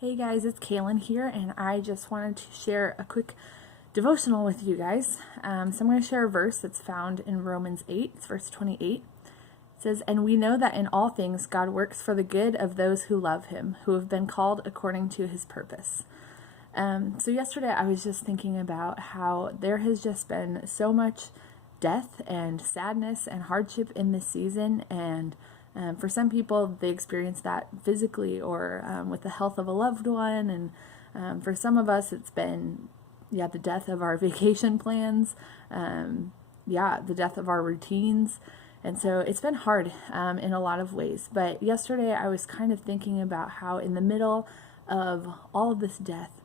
Hey guys, it's Kaylynn here, and I just wanted to share a quick devotional with you guys. So I'm going to share a verse that's found in Romans 8, it's verse 28. It says, "And we know that in all things God works for the good of those who love him, who have been called according to his purpose." So yesterday I was just thinking about how there has just been so much death and sadness and hardship in this season, and for some people, they experience that physically or with the health of a loved one. And for some of us, it's been, the death of our vacation plans, the death of our routines. And so it's been hard in a lot of ways. But yesterday, I was kind of thinking about how in the middle of all of this death,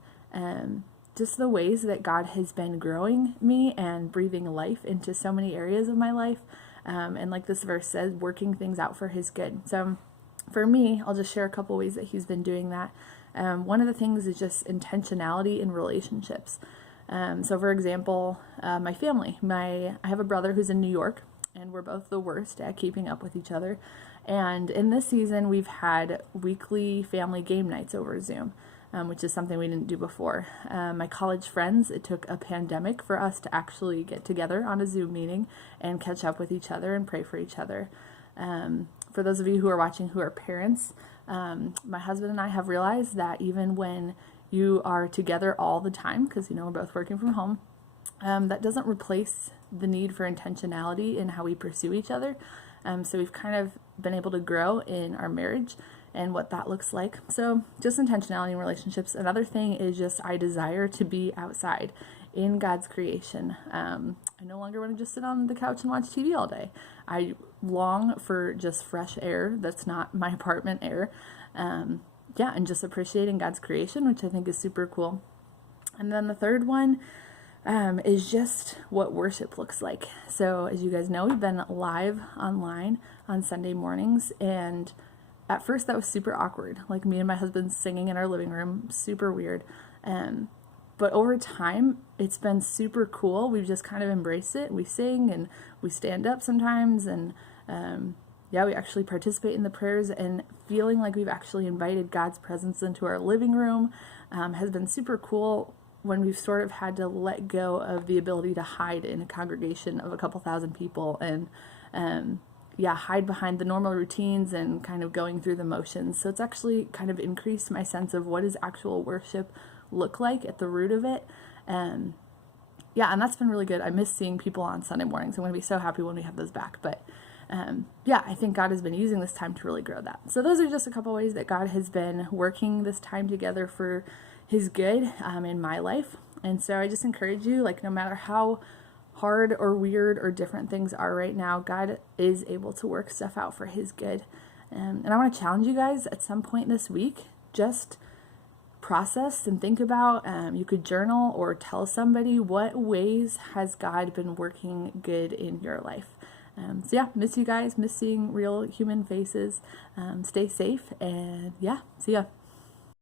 just the ways that God has been growing me and breathing life into so many areas of my life. And like this verse says, working things out for his good. So for me, I'll just share a couple ways that he's been doing that. One of the things is just intentionality in relationships. So for example, my family, I have a brother who's in New York, and we're both the worst at keeping up with each other. And in this season, we've had weekly family game nights over Zoom, which is something we didn't do before. My college friends, it took a pandemic for us to actually get together on a Zoom meeting and catch up with each other and pray for each other. For those of you who are watching who are parents, my husband and I have realized that even when you are together all the time, because we're both working from home, that doesn't replace the need for intentionality in how we pursue each other. So we've kind of been able to grow in our marriage and what that looks like. So just intentionality in relationships. Another thing is just I desire to be outside in God's creation. I no longer want to just sit on the couch and watch TV all day. I long for just fresh air that's not my apartment air. And just appreciating God's creation, which I think is super cool. And then the third one is just what worship looks like. So as you guys know, we've been live online on Sunday mornings, and at first that was super awkward, like me and my husband singing in our living room, super weird. But over time, it's been super cool. We've just kind of embraced it. We sing and we stand up sometimes, and we actually participate in the prayers, and feeling like we've actually invited God's presence into our living room has been super cool when we've sort of had to let go of the ability to hide in a congregation of a couple thousand people and hide behind the normal routines and kind of going through the motions. So it's actually kind of increased my sense of what does actual worship look like at the root of it. And that's been really good. I miss seeing people on Sunday mornings. I'm going to be so happy when we have those back. But I think God has been using this time to really grow that. So those are just a couple ways that God has been working this time together for his good in my life. And so I just encourage you, no matter how hard or weird or different things are right now, God is able to work stuff out for his good. And I want to challenge you guys at some point this week, just process and think about, you could journal or tell somebody, what ways has God been working good in your life? Miss you guys, miss seeing real human faces. Stay safe, and see ya.